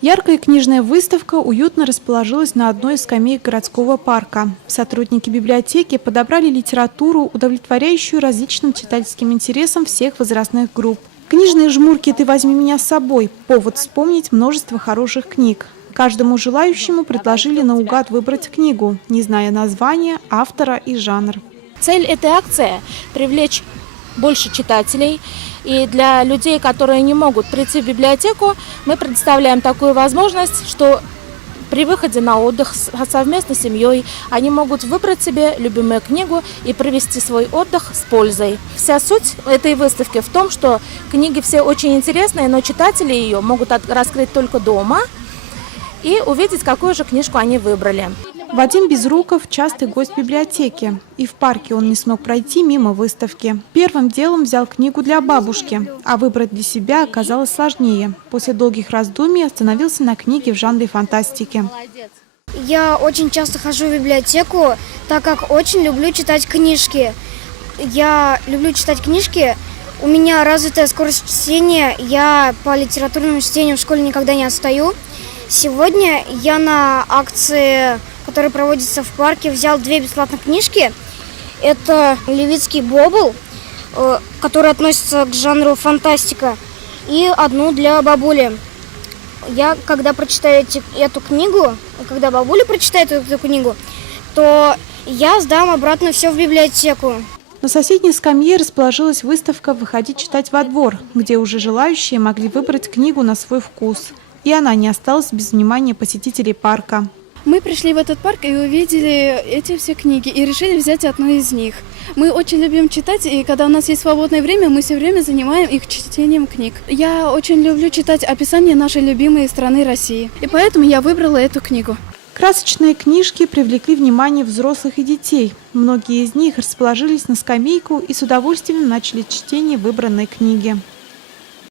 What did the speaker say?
Яркая книжная выставка уютно расположилась на одной из скамеек городского парка. Сотрудники библиотеки подобрали литературу, удовлетворяющую различным читательским интересам всех возрастных групп. Книжные жмурки «Ты возьми меня с собой» – повод вспомнить множество хороших книг. Каждому желающему предложили наугад выбрать книгу, не зная названия, автора и жанр. Цель этой акции – привлечь больше читателей. И для людей, которые не могут прийти в библиотеку, мы предоставляем такую возможность, что при выходе на отдых совместно с семьей они могут выбрать себе любимую книгу и провести свой отдых с пользой. Вся суть этой выставки в том, что книги все очень интересные, но читатели ее могут раскрыть только дома и увидеть, какую же книжку они выбрали. Вадим Безруков – частый гость библиотеки. И в парке он не смог пройти мимо выставки. Первым делом взял книгу для бабушки, а выбрать для себя оказалось сложнее. После долгих раздумий остановился на книге в жанре фантастики. Я очень часто хожу в библиотеку, так как очень люблю читать книжки. Я люблю читать книжки. У меня развитая скорость чтения. Я по литературному чтению в школе никогда не отстаю. Сегодня я на акции, которая проводится в парке, взял 2 бесплатных книжки. Это «Левицкий Бобл», который относится к жанру фантастика, и одну для бабули. Я, когда прочитаю эту книгу, когда бабуля прочитает эту книгу, то я сдам обратно все в библиотеку. На соседней скамье расположилась выставка «Выходи читать во двор», где уже желающие могли выбрать книгу на свой вкус. И она не осталась без внимания посетителей парка. Мы пришли в этот парк и увидели эти все книги и решили взять одну из них. Мы очень любим читать, и когда у нас есть свободное время, мы все время занимаем их чтением книг. Я очень люблю читать описание нашей любимой страны России, и поэтому я выбрала эту книгу. Красочные книжки привлекли внимание взрослых и детей. Многие из них расположились на скамейку и с удовольствием начали чтение выбранной книги.